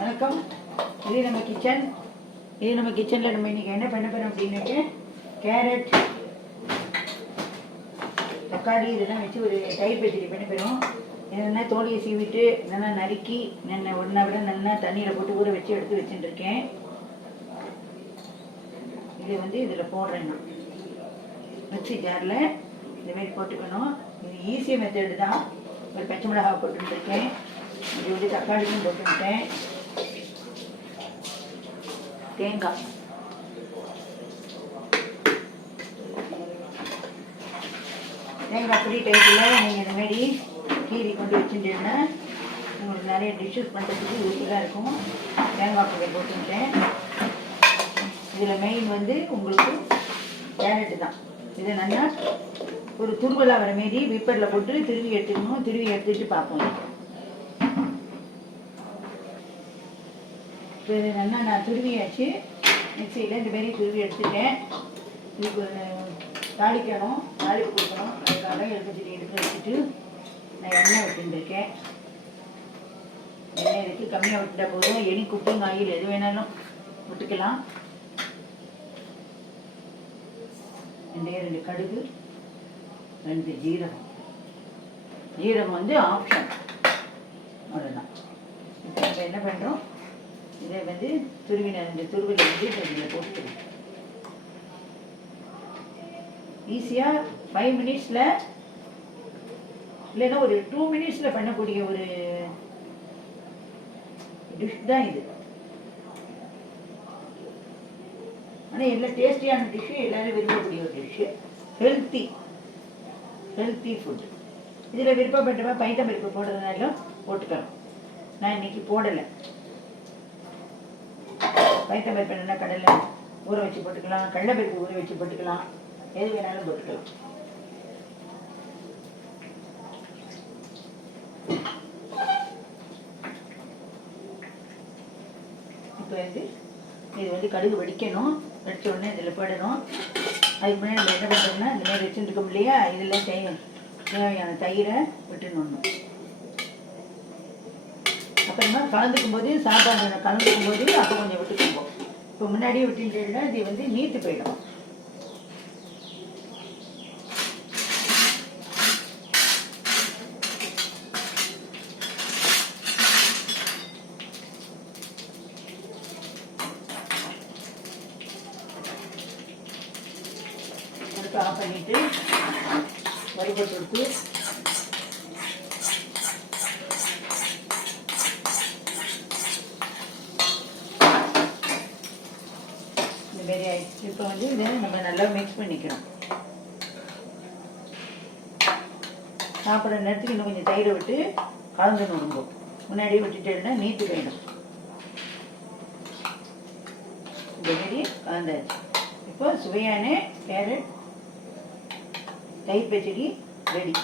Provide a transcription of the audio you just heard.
வணக்கம். இது நம்ம கிச்சன் இது நம்ம கிச்சனில் நம்ம இன்றைக்கி என்ன பண்ண போகிறோம் அப்படின்னாக்க கேரட் தக்காளி இதெல்லாம் வச்சு ஒரு தயிர் பச்சடி பண்ண போகிறோம் என்னென்னா தோலியை சீவிட்டு நல்லா நறுக்கி நல்லா ஒன்றா விட நல்லா தண்ணியில் போட்டு ஊற வச்சு எடுத்து வச்சுட்டுருக்கேன். இதை இது வந்து இதில் போடுறேன் நான் மிக்சி ஜாரில் இந்தமாரி போட்டுக்கணும். இது ஈஸி மெத்தடு தான். ஒரு பச்சை மிளகாய் போட்டுருக்கேன் இது வந்து தக்காளியும் போட்டுருக்கேன் தேங்காய். தேங்காய் ஃப்ரீ டைப்பில் நீங்கள் இந்த மாதிரி கீரி கொண்டு வச்சுட்டீங்கன்னா உங்களுக்கு நிறைய டிஷ்ஷஸ் பண்ணுறதுக்கு யூஸ்ஃபுல்லாக இருக்கும். தேங்காய் புளி போட்டுக்கிட்டேன். இதில் மெயின் வந்து உங்களுக்கு கேரட்டு தான். இதை நல்லா ஒரு துருவலாக வர மாரி விப்பரில் போட்டு திருவி எடுத்துக்கணும். திருவி எடுத்துட்டு பார்ப்போம் இப்போ நல்லா நான் துருவியாச்சு. மிக்சியில் இந்த மாரி துருவி எடுத்துட்டேன். இதுக்கு தாளிக்கணும். தாளிப்பு கொடுக்கணும். அதுக்காக எலுமிச்சடி எடுத்து வச்சுட்டு நான் எண்ணெய் விட்டுருக்கேன் எண்ணெய் எடுத்து கம்மியாக விட்டுட்டா போதும். எனி குக்கிங் ஆயில் எது வேணாலும் விட்டுக்கலாம் ரெண்டே ரெண்டு கடுகு ரெண்டு ஜீரகம். ஜீரகம் வந்து ஆப்ஷன் அவ்வளோதான் இப்போ நம்ம என்ன பண்ணுறோம் இதை வந்து துருவின இந்த துருவில் வந்து இப்போ இதில் ஈஸியாக ஃபைவ் மினிட்ஸில் இல்லைன்னா ஒரு டூ மினிட்ஸில் பண்ணக்கூடிய ஒரு டிஷ் தான் இது. ஆனால் எல்லாம் டேஸ்டியான டிஷ்ஷு எல்லாரும் விரும்பக்கூடிய ஒரு டிஷ்ஷு ஹெல்த்தி ஹெல்த்தி ஃபுட் இதில் விருப்பப்பட்டவன் பைத்தம் பருப்பு போடுறதுனாலும் போட்டுக்கலாம். நான் இன்னைக்கு போடலை. பைத்தம் பருப்பு என்னென்னா கடலை ஊற வச்சு போட்டுக்கலாம் கடலைப்பருப்பு ஊற வச்சு போட்டுக்கலாம். எது வேணாலும் போட்டுக்கலாம். இப்போ வந்து இது வந்து கடுகு வெடிக்கணும். வெடிச்ச உடனே இதில் போடணும். அதுக்கு முன்னாடி நம்ம என்ன பண்ணுறோம்னா இந்த மாதிரி வச்சுருக்கோம் இல்லையா? இதில் தயிர் தேவையான தயிரை விட்டுணும் அப்புறமா கலந்துக்கும் போது சாப்பாடு கலந்துக்கும் போது அப்போ கொஞ்சம் விட்டுக்கோங்க. இப்போ முன்னாடியே விட்டுட்டேன்னா இது வந்து நீத்து போயிடும். ஆஃப் பண்ணிட்டு வறுபட்டு எடுத்து இந்த மாதிரி ஆயிடுச்சு. இப்போ வந்து இதை நம்ம நல்லா மிக்ஸ் பண்ணிக்கிறோம் சாப்பிட்ற நேரத்துக்கு இன்னும் கொஞ்சம் தயிரை விட்டு கலந்து நுடுங்கும் முன்னாடியே விட்டுட்டேன்னா நீத்து போயிடும். இந்த மாதிரி கலந்தாச்சு. இப்போ சுவையான கேரட் தயிர் பச்சடி ரெடி